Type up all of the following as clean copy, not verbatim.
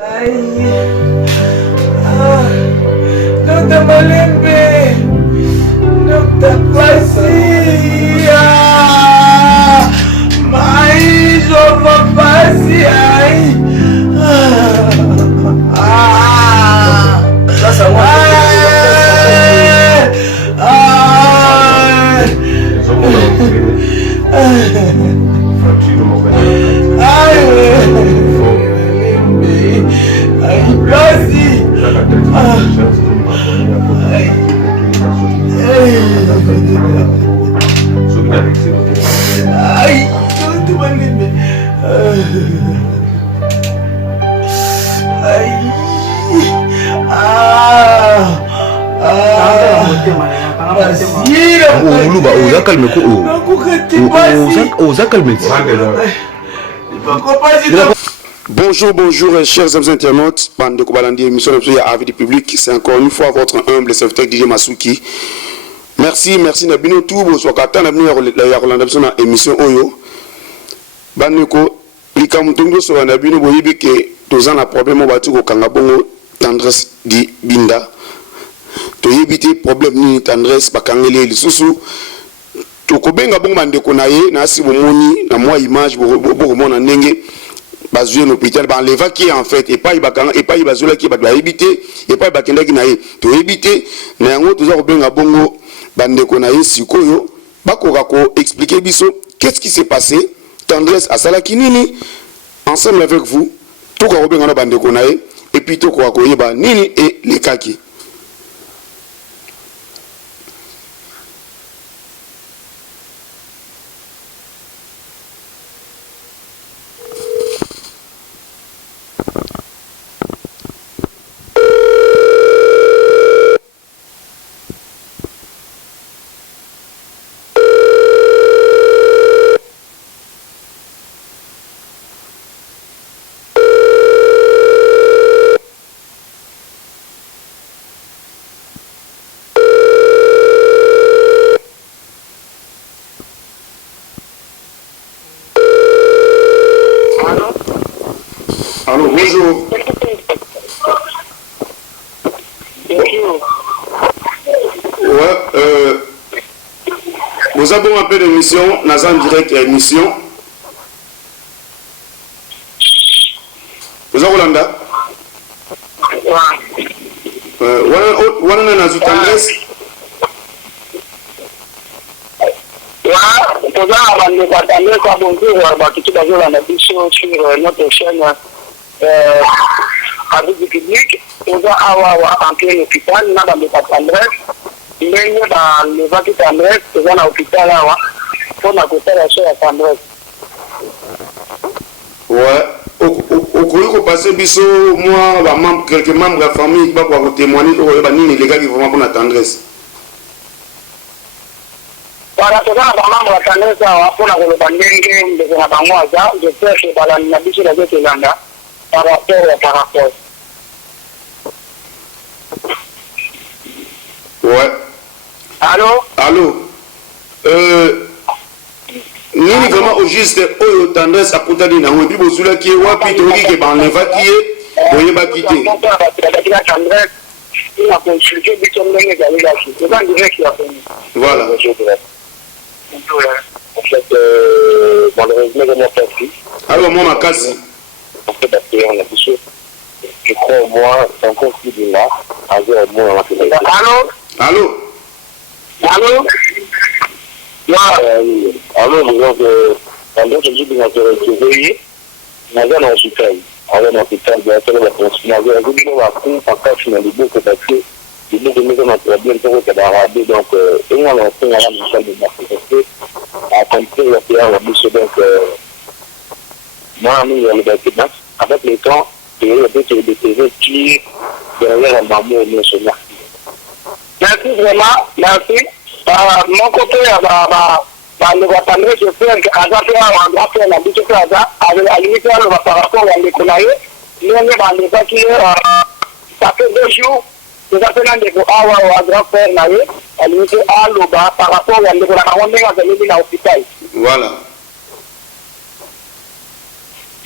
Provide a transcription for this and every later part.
Dr. Malembe, Dr. Pasia, mais uma Pasia. Bonjour, bonjour, chers amis internautes, bande de Kobalandi, émission de avis du public. C'est encore une fois votre humble serviteur DJ Masuki. Merci Nabino tout, bonsoir, Kata Nabino Yarolanda, émission Oyo. Baneko, Likamutungo sur Nabino Boyibi que tous en a problème au bâti au Kangabongo, tendresse di Binda. To yebite problème ni tendresse, bakangele, les sous-sous. Tokobenga bon bandeko na ye na si bomoni na moi image bomona ndenge bazue no hôpital ba leva qui en fait et pas ibakanga et pas ibazula qui ba doit éviter et pas bakenda ki na ye to éviter na yango toza kobenga bongo bandeko na ye sikoyo bakoka ko expliquer biso qu'est-ce qui s'est passé tendresse à sala kinini ensemble avec vous to ko benga na bandeko na ye et puis to ko yeba nini et les kaki. Allô, bonjour. Ouais, nous avons un peu d'émission, nous avons direct émission. Vous avez Hollanda? Ouais, on a une tendresse. Notre chaîne avec du public, on va avoir entré l'hôpital, on a dans le tendresse, il y a dans le vent de tendresse, on va à l'hôpital, on a côté la chaîne à tendresse. Ouais, au cours du passé, moi, quelques membres de la famille, pas pour témoigner, les gars qui vont pour la tendresse. Voilà, c'est ça, la tendresse, on a le banding de la bamoise, je sais que dans la nation de Zélanda, par rapport. Ouais. Allô? Nini vraiment au juste oyo tendresse à côté de nous et puis vous soulez qui est wapi tori qui ban leva qui est voyez pas quitter. Il a consulté Biton Nenge Galilaki. C'est pas direct qui a fait. Voilà. En fait, malheureusement, je n'ai pas pris. Alors, moi, ma casse. En fait, on a dit je crois au moins, c'est encore plus de là. Allô? Alors, nous avons dit que nous avons réveillé. Nous avons un hôpital. On a un hôpital, directement la consultation. Nous avons dit que nous avons un cas final de beaucoup parce que nous avons un problème de l'arabe. Donc, nous avons un hôpital de marque. À compter le pays, on a dit donc, moi, nous avons des banques. Avec le temps, il y a des TV qui, derrière la maman, nous sommes là. Merci vraiment, merci. Mon côté, le Watandre, je fais un grand frère, l'habitude à ça, avec la limite, par rapport à l'économie, nous, on est dans les gens qui, ça fait 2 jours, nous avons fait un défaut à un grand frère, à la limite, à l'Oba, par rapport à l'économie, on est dans l'hôpital. Voilà.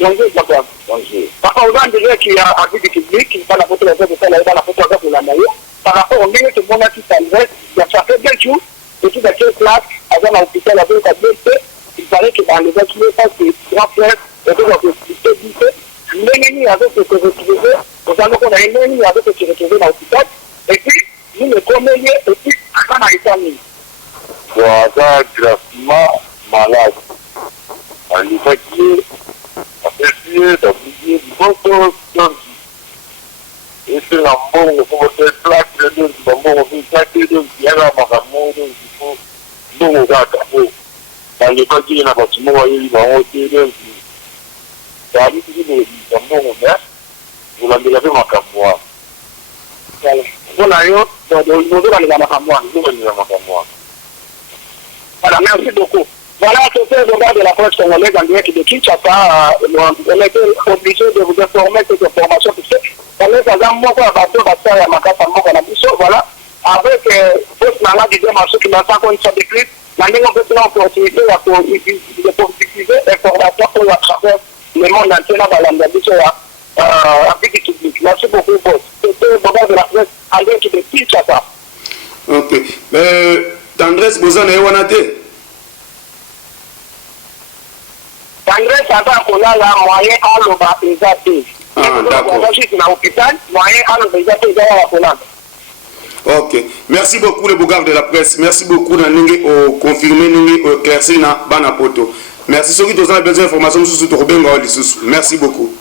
Bonjour, papa. Bonjour. Papa, on a déjà qui a envie du public, qui va la photo de faire la photo de la maillot. Par rapport au milieu de mon ami Sandresse, ça fait bien jours, et tout à quelle place, avant l'hôpital, avec la BC, il paraît que dans les bâtiments, c'est 3 fleurs, et que dans le système, l'ennemi avec ce que vous utilisez, nous allons qu'on a un ennemi avec ce que vous utilisez dans l'hôpital, et puis, nous le communions, et puis, à la famille. Voilà, gravement malade. À l'évacuer, à essayer d'oublier du bon temps. Et c'est la mort, il faut faire plaque, il faut faire plaque, il faut faire plaque, il faut faire plaque, dans les bâtiments, il y a un bâtiment, il y a un hôtel, ça a dit que c'est un bon moment, vous l'avez fait ma camoire. Voilà, voilà, merci beaucoup. Voilà, c'était le gars de la presse congolaise en direct de Kinshasa. On était obligé de vous informer cette information, puisque on est dans un moment à bateau, voilà, avec votre malade du marché qui n'a pas connu sa décrit, la ligne peut être opportunité de publiciser l'information pour à travers le monde entier dans l'ambition à petit public. Merci beaucoup, boss. C'était le gars de la presse en direct de Kinshasa. Ok. Tendresse, vous en avez un athée? Tendresse, ça va qu'on a la moyen à l'obésité. D'accord. L'hôpital, moyen à l'obésité, Ok. Merci beaucoup, le Bougar de la presse. Merci beaucoup, Nanenge, au confirmé, Nange, éclairci, na Banapoto. Merci, ceux qui ont besoin d'informations sur ce Merci beaucoup.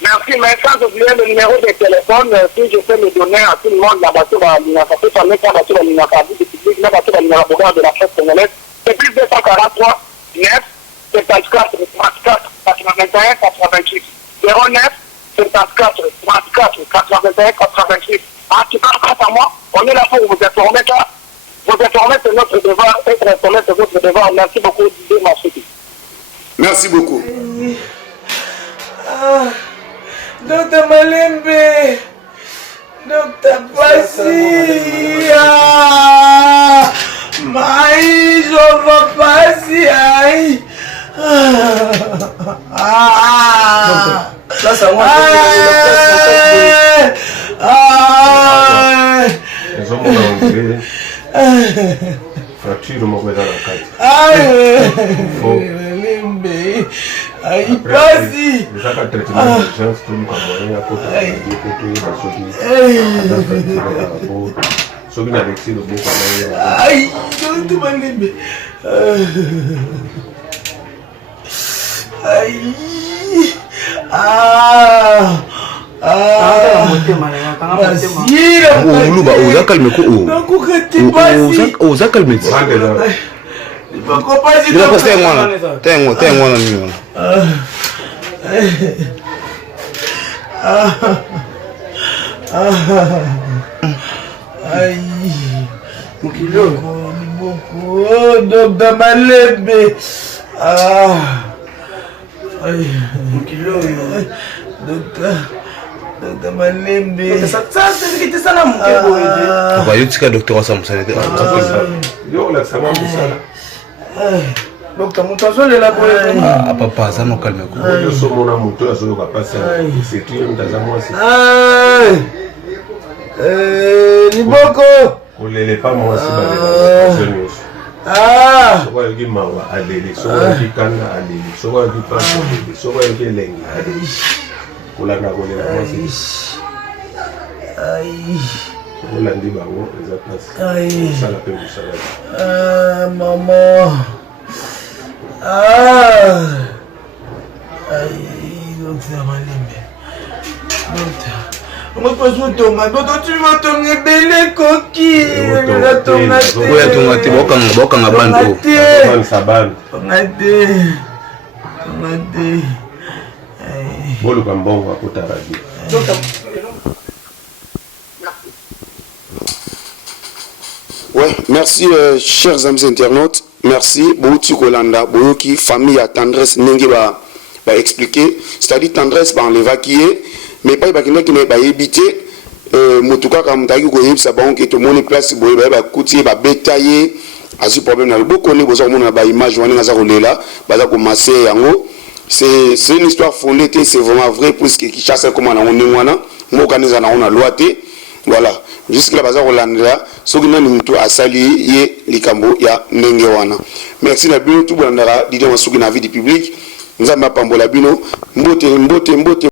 Merci, mais sans oublier le numéro de téléphone, si je peux le donner à tout le monde, la bateau va l'université, ça n'est pas la bateau va l'université publique, la bateau va l'université de la presse congolaise, c'est plus 243 9 74 34 81 88 09 74 34 81 88. Ah, tu parles grâce à moi, on est là pour vous informer, car vous informer c'est notre devoir, être informé c'est votre devoir. Merci beaucoup, Didier Massoudi. Merci beaucoup. Dr. Malembe, Dr. Passi, Maï, je vais passer, aïe. Ça, ça va. Les hommes ont enlevé fracture au mauvais dans la carte. Aïe, Passi. Les actes de traitement d'urgence, tout le monde a côté ceux qui n'avaient que le beau aïe, Dr. Malembe. Aïe. Dr. Malembe. Ça c'est que ça là mon gars. Va yotika docteur Sam ça. Yo là ça va ça. Docteur Mutazo le la Ah papa ça nous calme quoi. Yo so mon moto azo ka passer. C'est tout ndazamwa c'est. Liboko. Olele pas moi c'est ba. Ah. So wa yogi mawa alele so wa yogi kanga alele so wa yogi pa alele so wa yogi lengi alele. Kolanga kolela moi c'est. Aïe. Olandi bango eza place. Aïe. Ça la peine ça. Maman. Aïe, Dr. Malembe. Docteur. On va pas tomber. Docteur, tu vas tomber belle coquille. Tu vas tomber. Oya tongate boka nga bantu. Ban saban. Tomate. Bolu kambongo akota radio. Ouais, merci chers amis internautes. Merci Bouti Kolanda, Boyoki, famille à tendresse, Nengi va expliquer. C'est-à-dire tendresse, on l'évacuer, mais pas qui va éviter. Motuka comme Tagi Goyeb, ça va que tout le monde est place, va coûter, va bétailler, azwi problème na loboko ne boza komona ba image wana naza kolela baza komase yango. C'est une histoire fondée, c'est vraiment vrai puisque Kinshasa comme on a ngwana ngoka neza na ona loi te. Voilà, jusque là baza kolandela soki nani mutu asali ye likambo ya ndenge wana. Merci na bino tout bolandara Didier Masuki na vie du public. Nzamba pambola bino mbote